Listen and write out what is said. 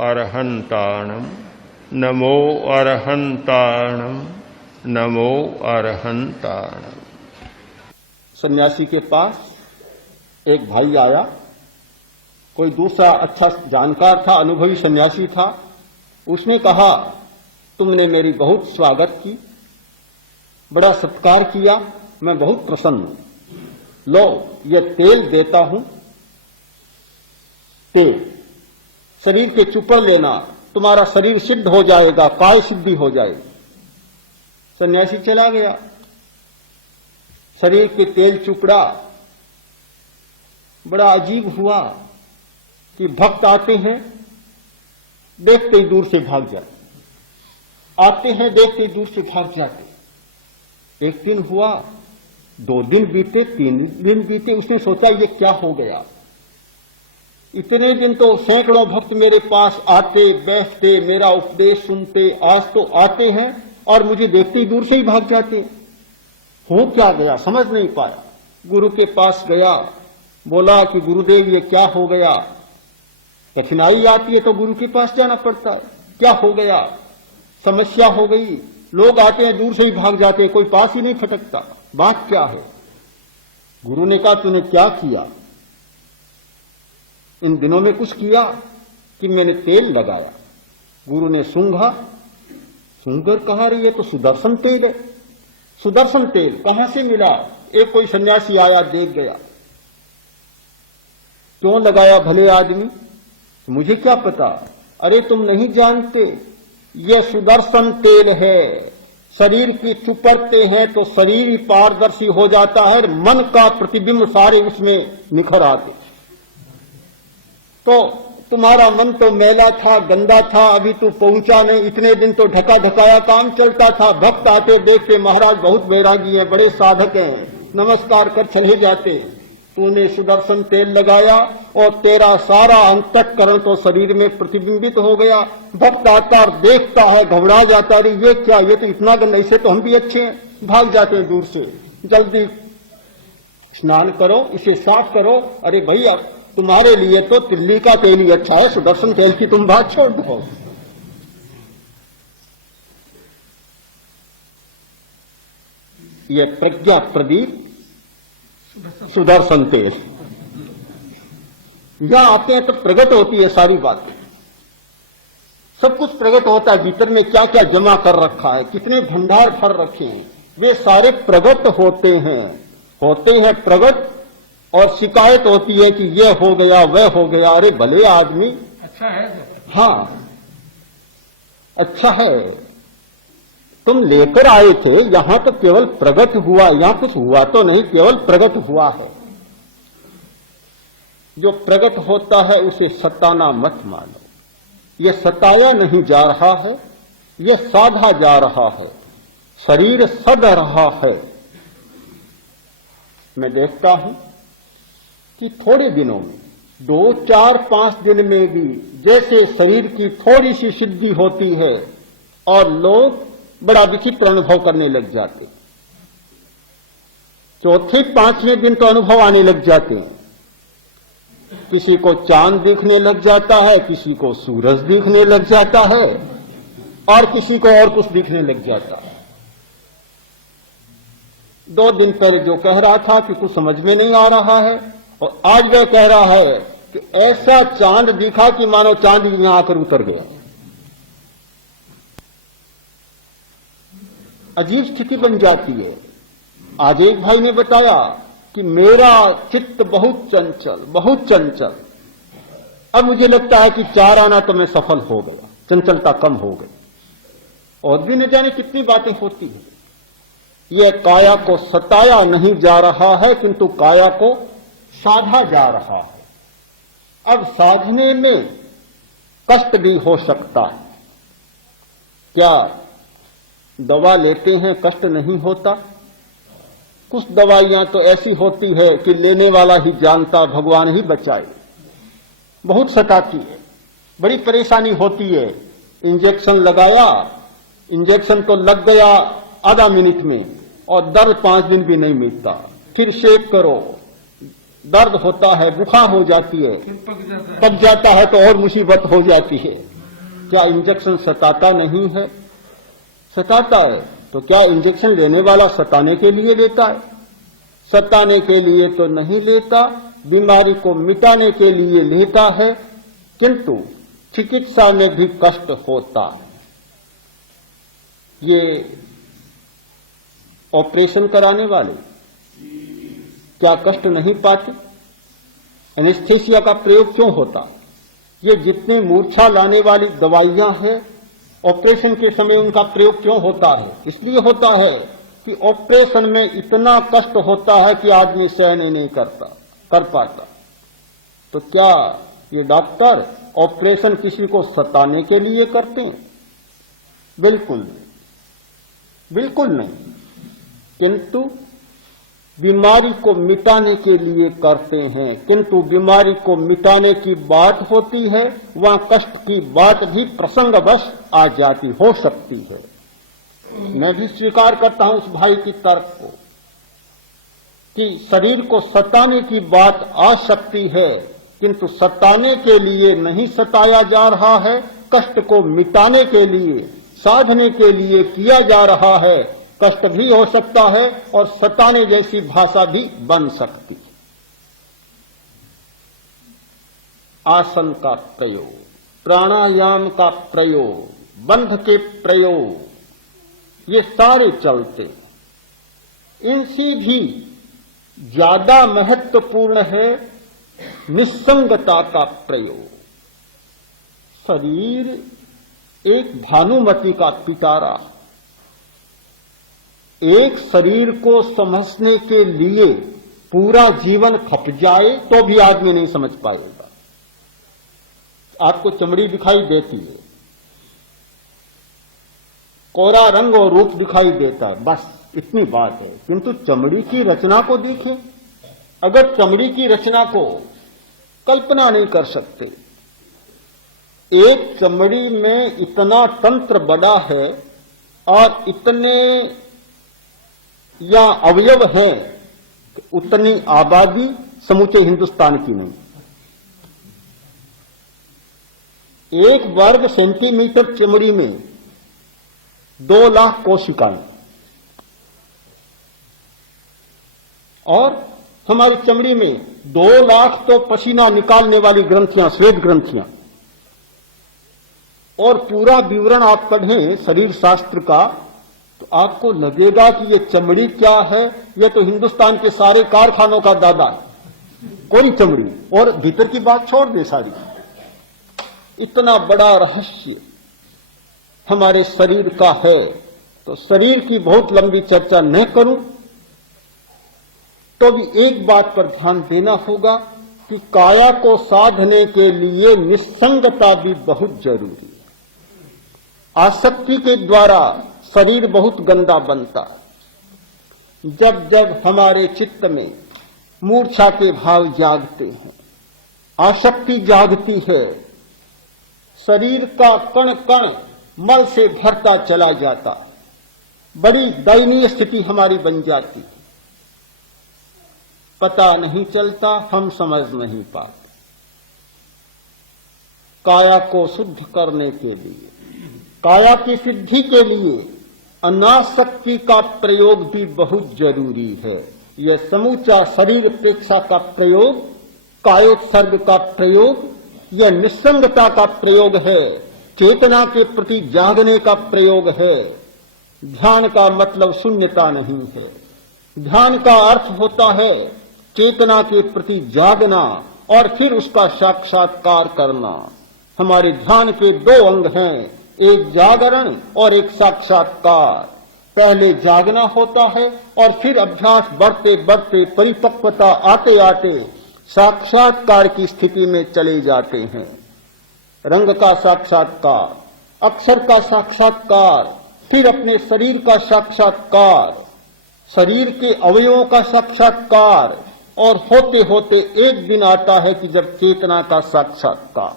अरहंताणम नमो अरहंताणम नमो अरहंताणम। सन्यासी के पास एक भाई आया, कोई दूसरा अच्छा जानकार था, अनुभवी सन्यासी था। उसने कहा, तुमने मेरी बहुत स्वागत की, बड़ा सत्कार किया, मैं बहुत प्रसन्न हूं। लो, ये तेल देता हूं, तेल शरीर के चुपर लेना, तुम्हारा शरीर सिद्ध हो जाएगा, काय सिद्धि हो जाएगी। सन्यासी चला गया, शरीर के तेल चुपड़ा। बड़ा अजीब हुआ कि भक्त आते हैं, देखते ही दूर से भाग जाते, आते हैं, देखते ही दूर से भाग जाते। एक दिन हुआ, 2 दिन बीते, 3 दिन बीते। उसने सोचा ये क्या हो गया। इतने दिन तो सैकड़ों भक्त मेरे पास आते बैठते, मेरा उपदेश सुनते, आज तो आते हैं और मुझे देखते ही दूर से ही भाग जाते हैं। हो क्या गया, समझ नहीं पाया। गुरु के पास गया, बोला कि गुरुदेव ये क्या हो गया। कठिनाई आती है तो गुरु के पास जाना पड़ता है। क्या हो गया, समस्या हो गई, लोग आते हैं दूर से ही भाग जाते हैं, कोई पास ही नहीं खटकता, बात क्या है। गुरु ने कहा, तूने क्या किया। इन दिनों में कुछ किया कि मैंने तेल लगाया। गुरु ने सूंघा, सूंघकर कहा, रे ये तो सुदर्शन तेल है। सुदर्शन तेल कहां से मिला। एक कोई सन्यासी आया, देख गया। क्यों लगाया भले आदमी, मुझे क्या पता। अरे तुम नहीं जानते, यह सुदर्शन तेल है। शरीर की चुपड़ते हैं तो शरीर ही पारदर्शी हो जाता है, मन का प्रतिबिंब सारे उसमें निखर आते। तो तुम्हारा मन तो मैला था, गंदा था, अभी तू पहुंचा नहीं। इतने दिन तो ढका ढकाया काम चलता था। भक्त आते देखते, महाराज बहुत बैरागी हैं, बड़े साधक हैं, नमस्कार कर चले जाते। तूने सुदर्शन तेल लगाया और तेरा सारा अंतःकरण तो शरीर में प्रतिबिंबित हो गया। भक्त आता और देखता है, घबरा जाता, अरे ये क्या, ये तो इतना गंदा, इससे तो हम भी अच्छे हैं, भाग जाते हैं दूर से। जल्दी स्नान करो, इसे साफ करो। अरे भैया, तुम्हारे लिए तो तिल्ली का तेल ही अच्छा है, सुदर्शन तेल की तुम बात छोड़ दो। ये प्रज्ञा प्रदीप सुदर्शन तेल, यहां आते हैं तो प्रकट होती है सारी बातें, सब कुछ प्रकट होता है। भीतर में क्या क्या जमा कर रखा है, कितने भंडार भर रखे हैं, वे सारे प्रकट होते हैं प्रकट। और शिकायत होती है कि ये हो गया, वह हो गया। अरे भले आदमी, अच्छा है। हाँ अच्छा है, तुम लेकर आए थे, यहां तो केवल प्रकट हुआ, यहां कुछ हुआ तो नहीं, केवल प्रकट हुआ है। जो प्रकट होता है उसे सताना मत मानो। यह सताया नहीं जा रहा है, यह साधा जा रहा है, शरीर सद रहा है। मैं देखता हूं कि थोड़े दिनों में, 2, 4, 5 दिन में भी जैसे शरीर की थोड़ी सी सिद्धि होती है और लोग बड़ा विचित्र अनुभव करने लग जाते। 4थे 5वें दिन तो अनुभव आने लग जाते हैं। किसी को चांद दिखने लग जाता है, किसी को सूरज दिखने लग जाता है और किसी को और कुछ दिखने लग जाता है। 2 दिन पहले जो कह रहा था कि कुछ समझ में नहीं आ रहा है, और आज वह कह रहा है कि ऐसा चांद दिखा कि मानो चांद यहां आकर उतर गया। अजीब स्थिति बन जाती है। आज एक भाई ने बताया कि मेरा चित्त बहुत चंचल, अब मुझे लगता है कि 4 आना तो मैं सफल हो गया, चंचलता कम हो गई। और भी न जाने कितनी बातें होती हैं। यह काया को सताया नहीं जा रहा है, किंतु काया को साधा जा रहा है। अब साधने में कष्ट भी हो सकता है। क्या दवा लेते हैं कष्ट नहीं होता? कुछ दवाइयां तो ऐसी होती है कि लेने वाला ही जानता, भगवान ही बचाए। बहुत सताती है, बड़ी परेशानी होती है। इंजेक्शन लगाया, इंजेक्शन तो लग गया आधा मिनट में और दर्द 5 दिन भी नहीं मिटता। फिर शेक करो, दर्द होता है, बुखार हो जाती है, पक जाता है तो और मुसीबत हो जाती है। क्या इंजेक्शन सताता नहीं है? सताता है। तो क्या इंजेक्शन लेने वाला सताने के लिए लेता है? सताने के लिए तो नहीं लेता, बीमारी को मिटाने के लिए लेता है। किंतु चिकित्सा में भी कष्ट होता है। ये ऑपरेशन कराने वाले क्या कष्ट नहीं पाते? एनेस्थीसिया का प्रयोग क्यों होता? ये जितने मूर्छा लाने वाली दवाइयां हैं, ऑपरेशन के समय उनका प्रयोग क्यों होता है? इसलिए होता है कि ऑपरेशन में इतना कष्ट होता है कि आदमी सहन नहीं कर पाता। तो क्या ये डॉक्टर ऑपरेशन किसी को सताने के लिए करते हैं? बिल्कुल नहीं, बिल्कुल नहीं। किंतु बीमारी को मिटाने के लिए करते हैं। किंतु बीमारी को मिटाने की बात होती है, वहां कष्ट की बात भी प्रसंगवश आ जाती हो सकती है। मैं भी स्वीकार करता हूं उस भाई की तर्क को कि शरीर को सताने की बात आ सकती है, किंतु सताने के लिए नहीं सताया जा रहा है, कष्ट को मिटाने के लिए, साधने के लिए किया जा रहा है। कष्ट भी हो सकता है और सताने जैसी भाषा भी बन सकती है। आसन का प्रयोग, प्राणायाम का प्रयोग, बंध के प्रयोग, ये सारे चलते हैं। इनसे भी ज्यादा महत्वपूर्ण है निस्संगता का प्रयोग। शरीर एक भानुमति का पिटारा। एक शरीर को समझने के लिए पूरा जीवन खप जाए तो भी आदमी नहीं समझ पाएगा। आपको चमड़ी दिखाई देती है, कोरा रंग और रूप दिखाई देता है, बस इतनी बात है। किंतु चमड़ी की रचना को देखें। अगर चमड़ी की रचना को कल्पना नहीं कर सकते, एक चमड़ी में इतना तंत्र बड़ा है और इतने या अवयव है, उतनी आबादी समूचे हिंदुस्तान की नहीं। एक वर्ग सेंटीमीटर चमड़ी में 2 लाख कोशिकाएं, और हमारी चमड़ी में 2 लाख तो पसीना निकालने वाली ग्रंथियां, श्वेत ग्रंथियां। और पूरा विवरण आप पढ़ें शरीर शास्त्र का तो आपको लगेगा कि ये चमड़ी क्या है, ये तो हिंदुस्तान के सारे कारखानों का दादा है, कोई चमड़ी। और भीतर की बात छोड़ दे सारी। इतना बड़ा रहस्य हमारे शरीर का है। तो शरीर की बहुत लंबी चर्चा न करूं तो भी एक बात पर ध्यान देना होगा कि काया को साधने के लिए निस्संगता भी बहुत जरूरी है। आसक्ति के द्वारा शरीर बहुत गंदा बनता है। जब जब हमारे चित्त में मूर्छा के भाव जागते हैं, आसक्ति जागती है, शरीर का कण कण मल से भरता चला जाता है। बड़ी दयनीय स्थिति हमारी बन जाती है। पता नहीं चलता, हम समझ नहीं पाते। काया को शुद्ध करने के लिए, काया की सिद्धि के लिए अनासक्ति का प्रयोग भी बहुत जरूरी है। यह समूचा शरीर प्रेक्षा का प्रयोग, कायोत्सर्ग का प्रयोग, यह निस्संगता का प्रयोग है, चेतना के प्रति जागने का प्रयोग है। ध्यान का मतलब शून्यता नहीं है। ध्यान का अर्थ होता है चेतना के प्रति जागना और फिर उसका साक्षात्कार करना। हमारे ध्यान के 2 अंग हैं, एक जागरण और एक साक्षात्कार। पहले जागना होता है और फिर अभ्यास बढ़ते बढ़ते परिपक्वता आते आते साक्षात्कार की स्थिति में चले जाते हैं। रंग का साक्षात्कार, अक्षर का साक्षात्कार, फिर अपने शरीर का साक्षात्कार, शरीर के अवयवों का साक्षात्कार, और होते होते एक दिन आता है कि जब चेतना का साक्षात्कार।